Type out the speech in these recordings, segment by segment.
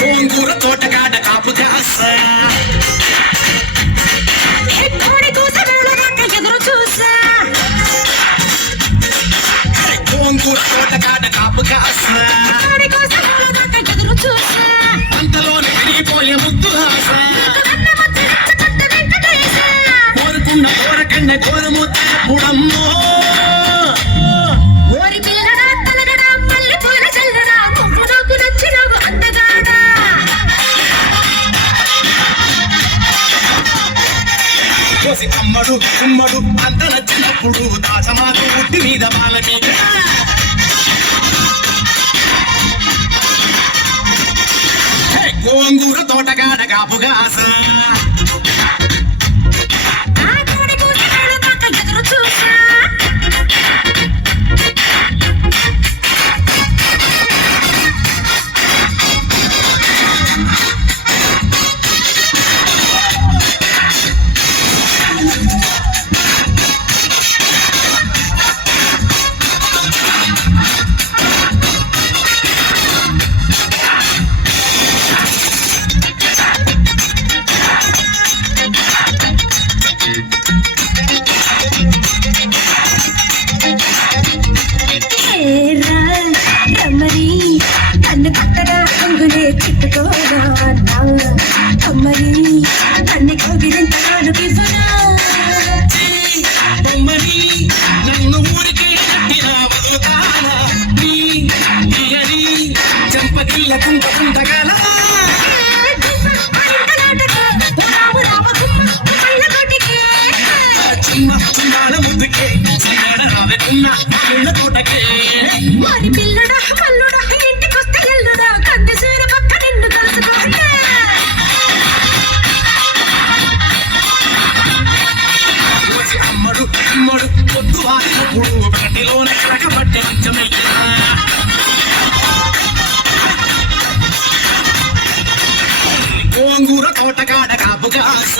గోంగూర తోటగాడ కాపు కాస గోంగూర తోటగాడ కాపు కాస అంతలోనే విరిగిపోయే ముద్దు హాస కోరుకున్న కోరకన్న కోరముద్ద పుడమ్మో అమ్మడు కుమ్మడు అంత నచ్చినప్పుడు దాసమాకు ఉట్టి మీద బాల మీద గోంగూర తోటగాడ కాపుగాస నన్ను పక్కన అంగులే చిట్టుకోరా అమ్మని నన్ను కోగిలింతగాను ఇవ్వరా నన్ను ఊరికే చంపగిల్ల కుంపకుంటగల చుమ్మాల ముద్దుకే తోటకే మరి పిల్లడా పల్లుడా ఇంటికొస్తే ఎల్లుడా కంది సీర పక్క నిన్ను కలుసుకోండి అమ్మడు అమ్మడు పొద్దు వారినప్పుడు గడ్డిలోన కలకబట్టే మంచమయ్యా గోంగూర తోటగాడ కాపుగాస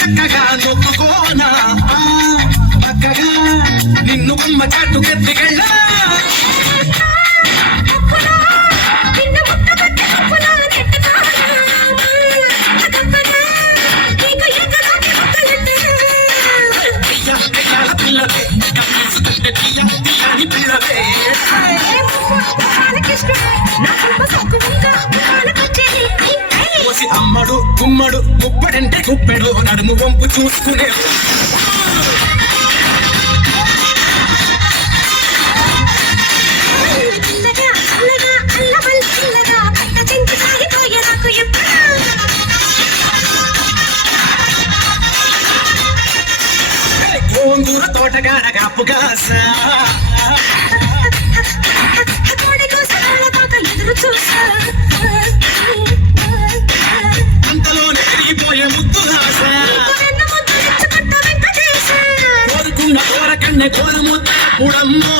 చక్కగా నొక్కుకోనా చక్కగా నిన్ను బొమ్మ చాటు కెత్తికెళ్ళ పిల్లలే పిల్లలే అమ్మడు గుమ్మడు ముప్పడంటే కుప్పెడు నడుము వంపు చూసుకునే గోంగూర తోటగాడ కాపుగాస అంతలోనే తిరిగిపోయే ముద్దు హాస కోరుకున్న కోరకన్న కోరముద్ద పుడమ్మో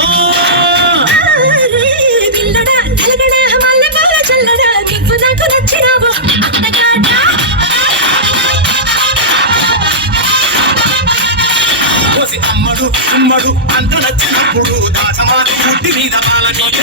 అమ్మడు ఉమ్మడు అంత నచ్చినప్పుడు దాసమాకు పుట్టి మీద బాల మీద